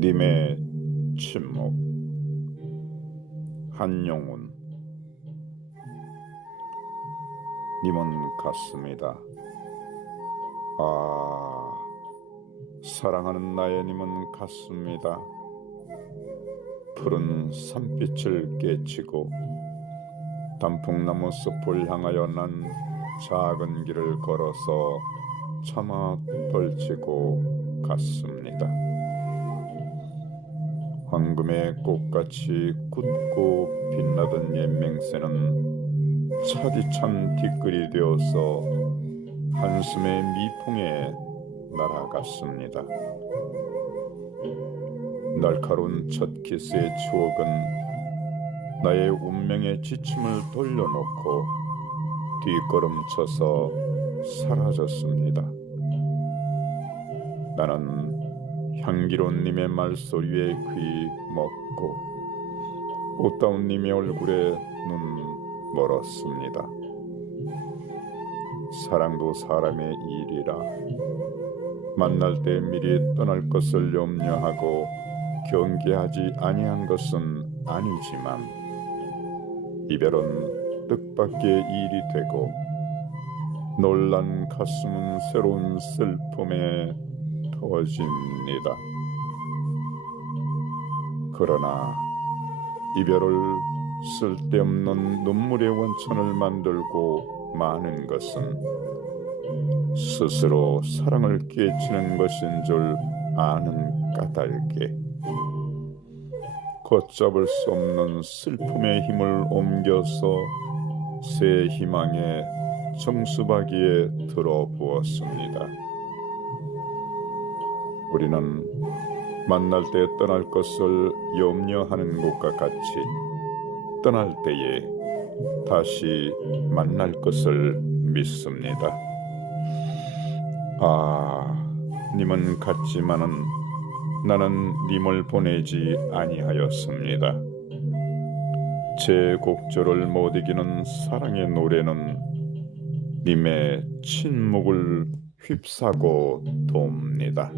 님의 침묵 한용운 님은 같습니다. 아 사랑하는 나의 님은 같습니다. 푸른 산빛을 깨치고 단풍나무 숲을 향하여 난 작은 길을 걸어서 차마 떨치고 갔습니다. 황금의 꽃같이 굳고 빛나던 옛 맹세는 차디찬 뒤끌이 되어서 한숨의 미풍에 날아갔습니다. 날카로운 첫 키스의 추억은 나의 운명의 지침을 돌려놓고 뒷걸음쳐서 사라졌습니다. 나는 향기로운 님의 말소리에 귀 먹고 꽃다운 님의 얼굴에 눈 멀었습니다. 사랑도 사람의 일이라 만날 때 미리 떠날 것을 염려하고 경계하지 아니한 것은 아니지만 이별은 뜻밖의 일이 되고 놀란 가슴은 새로운 슬픔에 터집니다. 그러나 이별을 쓸데없는 눈물의 원천을 만들고 마는 것은 스스로 사랑을 깨치는 것인 줄 아는 까닭에 걷잡을 수 없는 슬픔의 힘을 옮겨서 새 희망의 정수박이에 들어부었습니다. 우리는 만날 때 떠날 것을 염려하는 것과 같이 떠날 때에 다시 만날 것을 믿습니다. 아, 님은 같지만은 나는 님을 보내지 아니하였습니다. 제 곡조를 못 이기는 사랑의 노래는 님의 침묵을 휩싸고 돕니다.